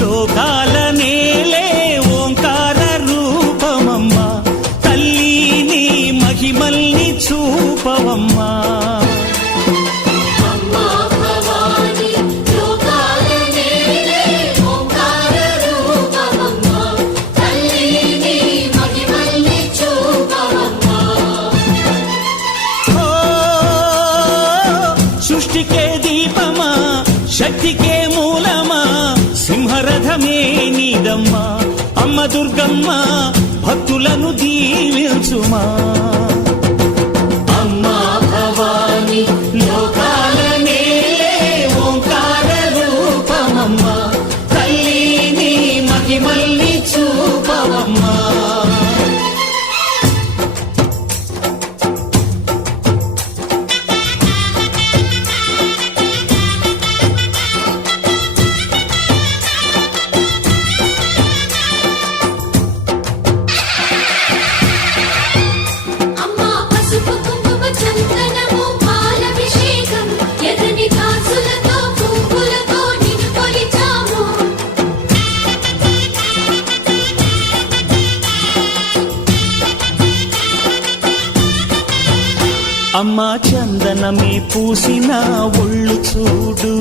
లోకాల నేలే ఓంకార రూపమమ్మా తల్లి నీ మహిమల్ని చూపవమ్మా సృష్టికే దీపమా శక్తికే మూలమా సింహరథమే నీదమ్మా అమ్మ దుర్గమ్మ భక్తులను దీవించుమా అమ్మా భవాని లోకాల నేలే ఓంకార రూపమమ్మా తల్లి నీ మహిమల్ని చూపవమ్మా అమ్మా చందనమే పూసిన ఒళ్ళు చూడు